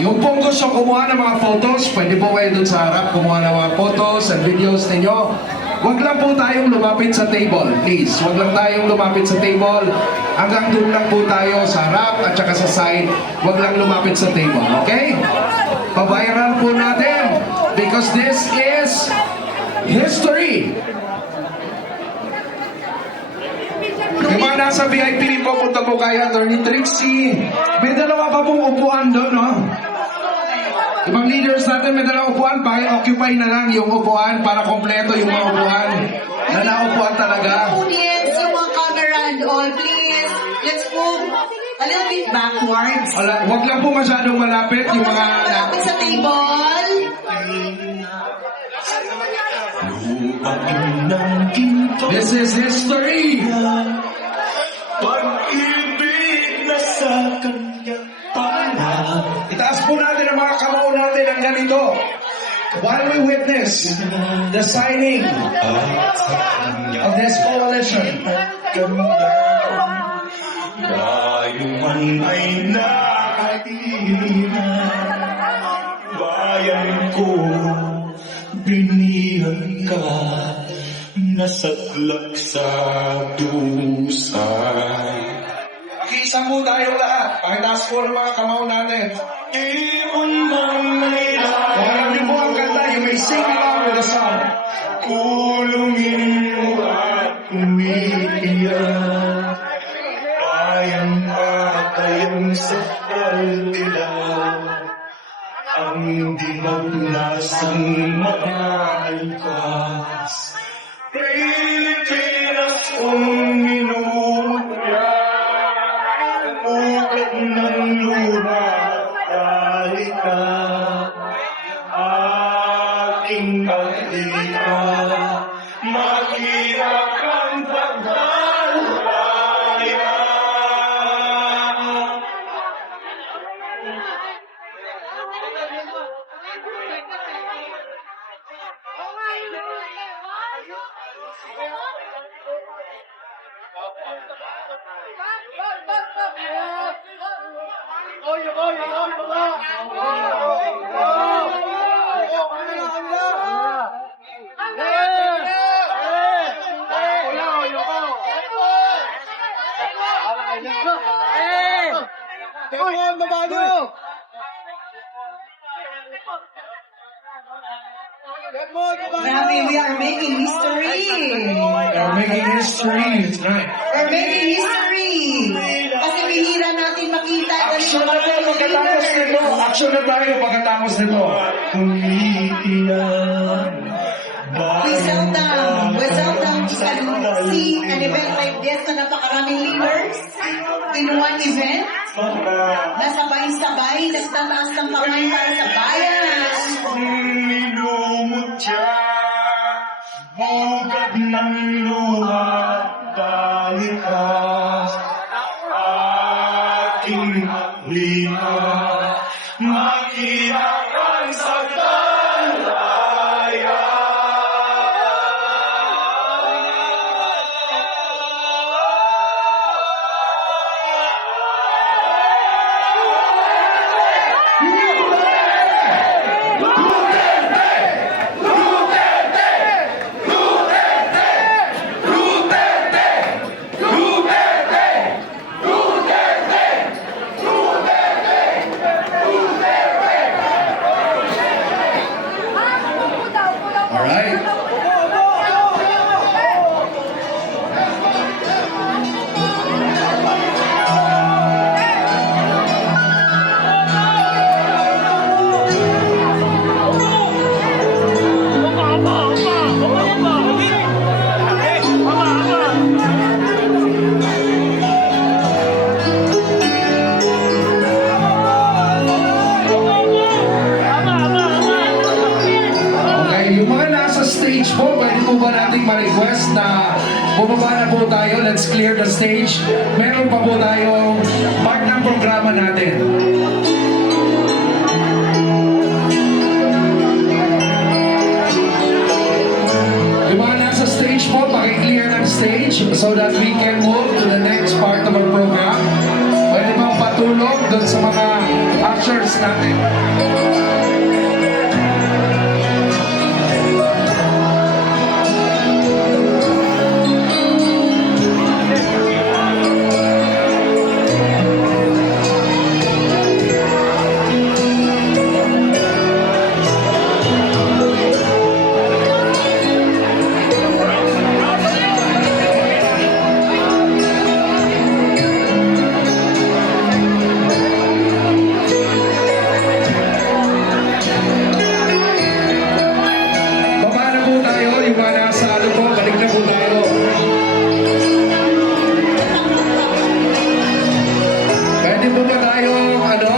Yung pong gusto kumuha ng mga photos, pwede po kayo dun sa harap kumuha ng mga photos and videos ninyo. Huwag lang po tayong lumapit sa table, please. Huwag lang tayong lumapit sa table. Hanggang dun lang po tayo sa harap at saka sa side. Huwag lang lumapit sa table, okay? Pa-viral po natin because this is history. Yung mga nasa VIP po, punta po kayo, Attorney Trixie. May dalawa pa pong upuan doon, no? Ibang leaders natin, may dalawang upuan, paki-occupy na lang yung upuan para kompleto yung mga upuan na naupuan talaga. Audience, yung mga camera and all, please, let's move a little bit backwards. Wag lang po masyadong malapit yung mga... Malapit sa table. This is history! Pag-ibig na sa kanya para. Itaas po natin ang mga kamao natin ang ganito. While we witness the signing of this coalition. Tayo man ay nakatira. Bayan ko, binihan ka. Nasaklak sa dusay. Mag-iisa po tayo lahat. Pakitaas po ng mga kamao natin. Ibon man may Kung alam niyo po ang kanta, you may sing along with the song. kulungin mo at umiiyak. Bayang patayang sa kaldilaw. Ang dinaglasang makalkas. Pilipinas kung minumutya. Ugat ng luha dahil ka. Aking pagdika. Mahirap ang pagdalaya. Grabe, we are making history. We're making history tonight. We're making history. Kasi bihira natin makita. Action na tayo pagkatapos nito. Action na tayo pagkatapos nito. Umiiyak. We seldom see an event like this na napakaraming leaders in one event. Nasabay-sabay, nagtataas ng kamay para sa bayan. Minumutya, bugat ng luha, balikas, aking liha, makiyakan sa dalaya. Alright. Yung mga nasa stage po, pwede po ba nating ma-request na bumaba na po tayo? Let's clear the stage. Meron pa po tayong part ng programa natin. Yung mga nasa stage po, paki-clear ng stage so that we can move to the next part of our program. Pwede bang patulog doon sa mga ushers natin. Baba na po tayo, yung mga nasa ano po, balik na po tayo. Pwede po ba tayo, ano,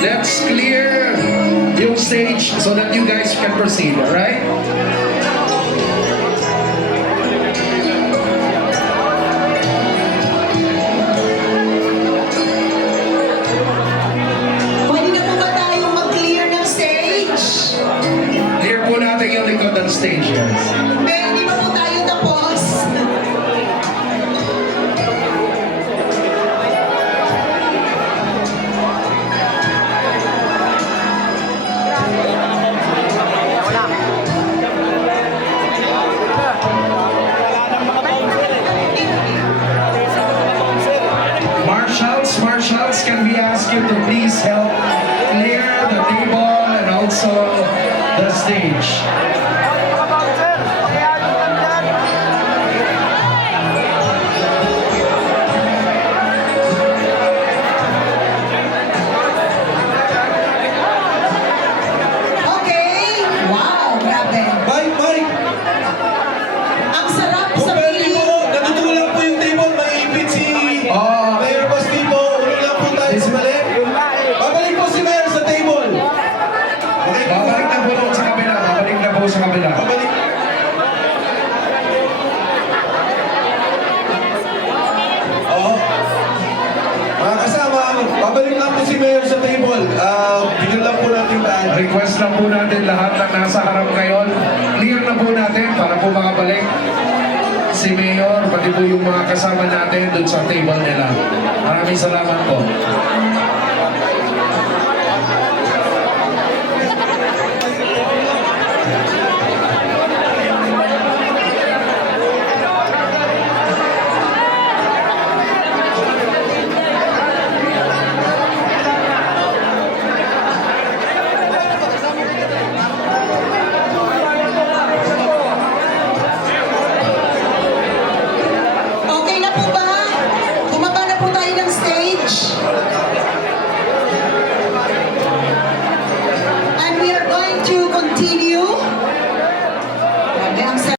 let's clear yung stage so that you guys can proceed, alright? Pwede na po ba tayong mag-clear ng stage? Clear po natin yung likod ng stage, guys. Hindi pa po tayo tapos. Marshals, can we ask you to please help clear the table and also the stage? Okay. Wow, grabe. Mike! Ang sarap Kung sa pwede piling. po, natutulak po yung table, maiipit si Oh. Mayor Bastipo. Ulo lang po tayo sa balik. Babalik po si Mayor sa table. Okay po. Babalik na po sa kabila, babalik na po sa kabila. Babalik. Oo. Mga kasama, babalik lang po si Mayor sa table. Bigyan lang po natin daan. Request lang po natin lahat na nasa harap ngayon. Clear na po natin para po makabalik si Mayor, pati po yung mga kasama natin dun sa table nila. Maraming salamat po.